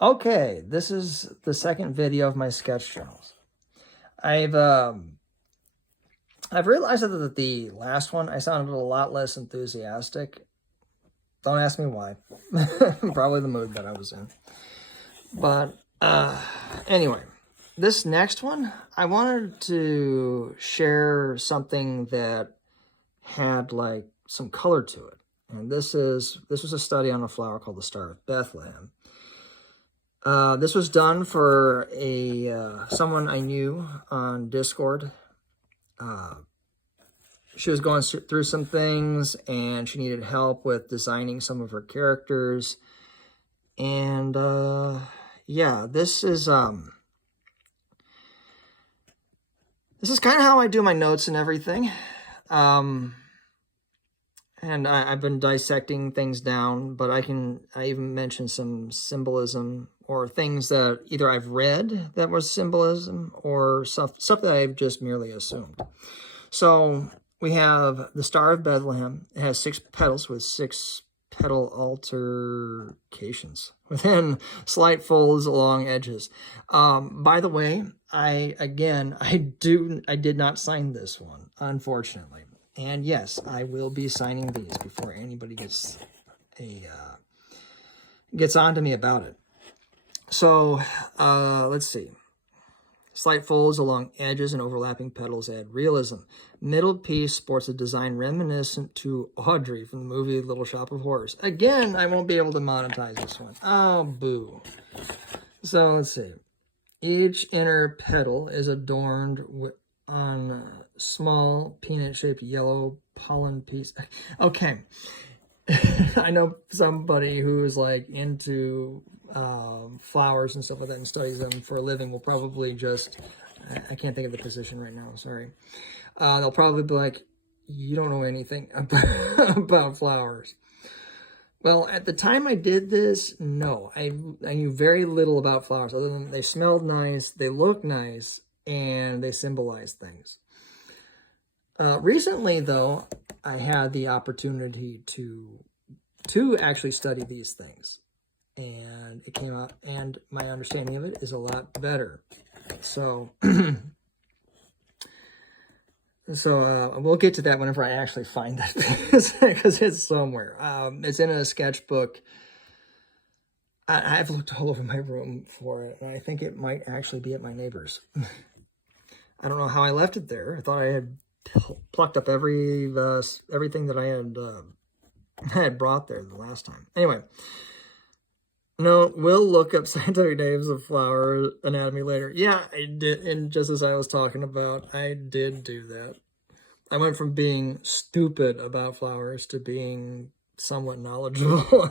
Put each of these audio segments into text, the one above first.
Okay, this is the second video of my sketch journals. I've realized that the last one I sounded a lot less enthusiastic. Don't ask me why. Probably the mood that I was in. But anyway, this next one, I wanted to share something that had like some color to it. And this was a study on a flower called the Star of Bethlehem. This was done for someone I knew on Discord. She was going through some things and she needed help with designing some of her characters. And yeah, this is kind of how I do my notes and everything. And I've been dissecting things down, but I even mention some symbolism or things that either I've read that was symbolism or stuff that I've just merely assumed. So we have the Star of Bethlehem. It has 6 petals with 6 petal altercations within slight folds along edges. By the way, I did not sign this one, unfortunately. And yes, I will be signing these before anybody gets on to me about it. So let's see. Slight folds along edges and overlapping petals add realism. Middle piece sports a design reminiscent to Audrey from the movie Little Shop of Horrors. Again, I won't be able to monetize this one. Oh, boo. So let's see. Each inner petal is adorned on small peanut-shaped yellow pollen piece. Okay. I know somebody who's like into flowers and stuff like that and studies them for a living will probably just, I can't think of the position right now, sorry. They'll probably be like, you don't know anything about flowers. Well, at the time I did this, no. I knew very little about flowers other than they smelled nice, they look nice, and they symbolize things. Recently, though, I had the opportunity to actually study these things. And it came out, and my understanding of it is a lot better. So, we'll get to that whenever I actually find that because it's somewhere. It's in a sketchbook. I've looked all over my room for it, and I think it might actually be at my neighbor's. I don't know how I left it there. I thought I had plucked up everything that I had brought there the last time. Anyway. No, we'll look up scientific names of flower anatomy later. Yeah, I did, and just as I was talking about, I did do that. I went from being stupid about flowers to being somewhat knowledgeable.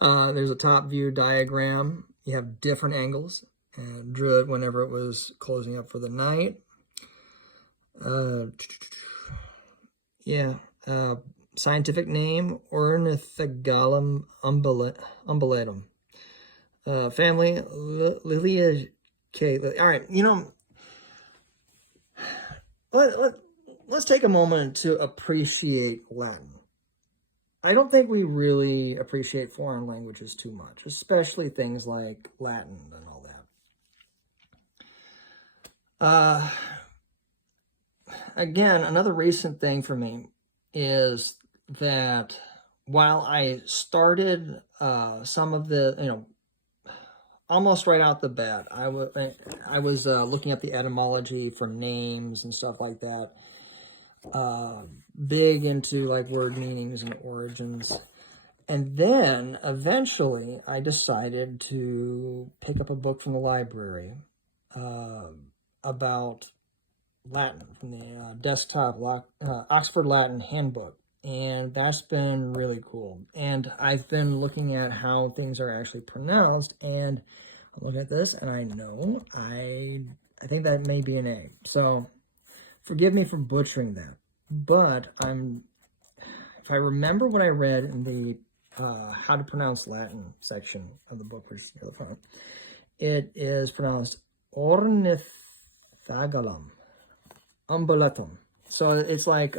There's a top view diagram. You have different angles. And drew it whenever it was closing up for the night. Scientific name, Ornithogalum umbellatum. Family, Liliaceae. All right, let's take a moment to appreciate Latin. I don't think we really appreciate foreign languages too much, especially things like Latin and all that. Again, another recent thing for me is that while I started some of the, almost right out the bat, I was looking at the etymology for names and stuff like that. Big into like word meanings and origins. And then eventually I decided to pick up a book from the library about Latin from the desktop Oxford Latin Handbook. And that's been really cool. And I've been looking at how things are actually pronounced. And I'm looking at this and I know I think that may be an A. So forgive me for butchering that. But if I remember what I read in the how to pronounce Latin section of the book, which is near the front, it is pronounced Ornithogalum umbellatum. So it's like,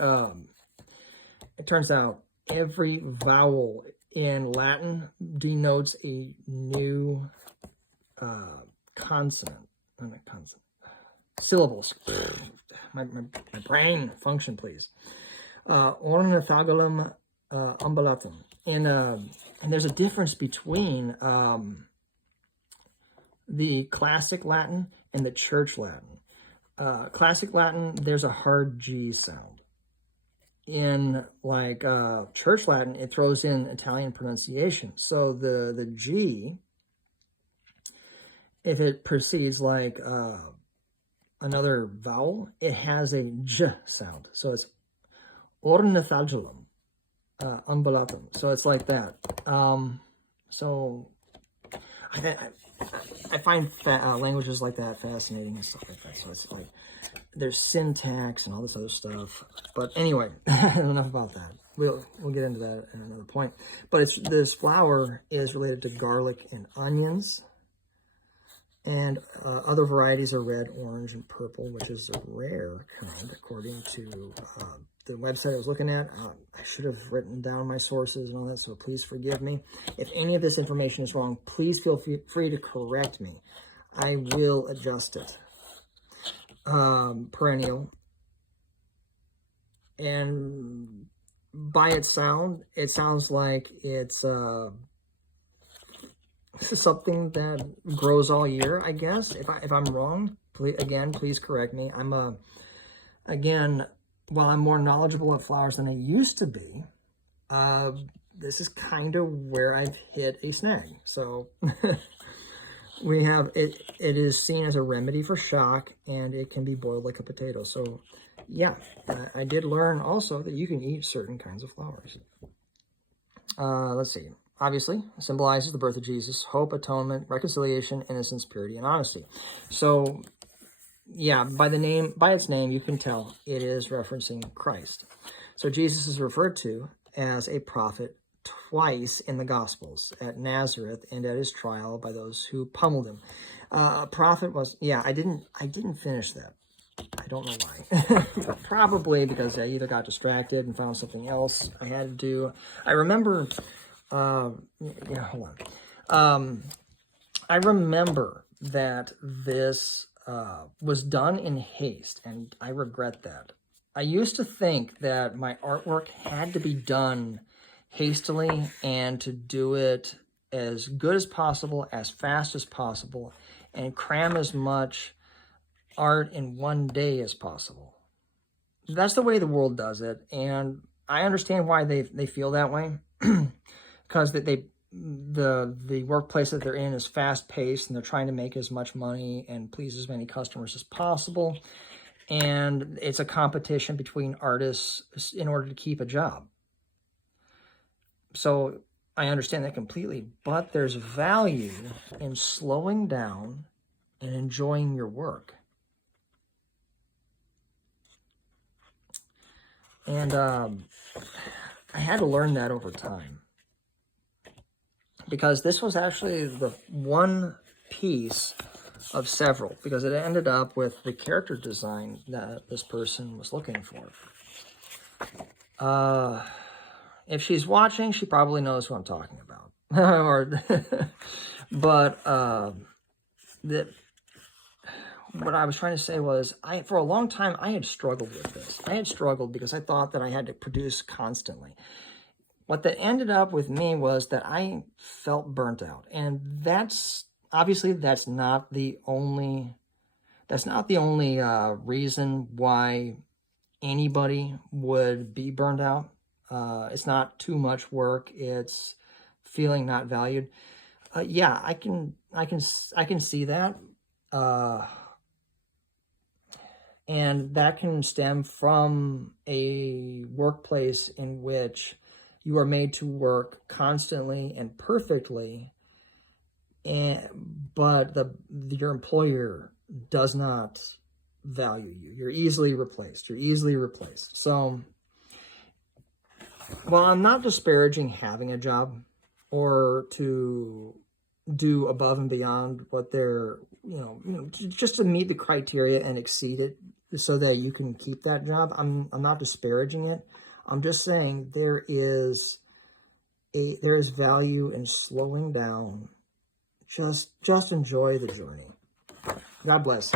it turns out every vowel in Latin denotes a new consonant. Not a consonant. Syllables. My brain function, please. Ornithogonum umbulatum. And there's a difference between the classic Latin and the church Latin. Classic Latin, there's a hard G sound. In like church Latin, it throws in Italian pronunciation. So the G, if it precedes like another vowel, it has a J sound. So it's ornithogonum umbulatum. So it's like that. So I find languages like that fascinating and stuff like that. So it's like there's syntax and all this other stuff. But anyway, enough about that. We'll get into that at another point. But this flower is related to garlic and onions. And other varieties are red, orange, and purple, which is a rare kind, according to the website I was looking at. I should have written down my sources and all that, so please forgive me. If any of this information is wrong, please feel free to correct me. I will adjust it. Perennial. And by its sound, it sounds like it's something that grows all year, I guess. If I'm wrong, please correct me. While I'm more knowledgeable of flowers than I used to be, this is kind of where I've hit a snag. So we have it is seen as a remedy for shock, and it can be boiled like a potato. So yeah, I did learn also that you can eat certain kinds of flowers. Let's see. Obviously, symbolizes the birth of Jesus, hope, atonement, reconciliation, innocence, purity, and honesty. So, yeah, by its name, you can tell it is referencing Christ. So Jesus is referred to as a prophet twice in the Gospels, at Nazareth and at his trial by those who pummeled him. A prophet was, I didn't finish that. I don't know why. Probably because I either got distracted and found something else I had to do. I remember... hold on. I remember that this was done in haste, and I regret that. I used to think that my artwork had to be done hastily and to do it as good as possible, as fast as possible, and cram as much art in one day as possible. That's the way the world does it, and I understand why they feel that way. Because the workplace that they're in is fast-paced, and they're trying to make as much money and please as many customers as possible. And it's a competition between artists in order to keep a job. So I understand that completely, but there's value in slowing down and enjoying your work. And I had to learn that over time. Because this was actually the one piece of several, because it ended up with the character design that this person was looking for. If she's watching, she probably knows who I'm talking about. What I was trying to say was, for a long time, I had struggled with this. I had struggled because I thought that I had to produce constantly. What that ended up with me was that I felt burnt out. And that's not the only reason why anybody would be burned out. It's not too much work. It's feeling not valued. I can see that. And that can stem from a workplace in which you are made to work constantly and perfectly, but your employer does not value you. You're easily replaced. So, while I'm not disparaging having a job or to do above and beyond what they're, just to meet the criteria and exceed it so that you can keep that job, I'm not disparaging it. I'm just saying there is there is value in slowing down. Just enjoy the journey. God bless.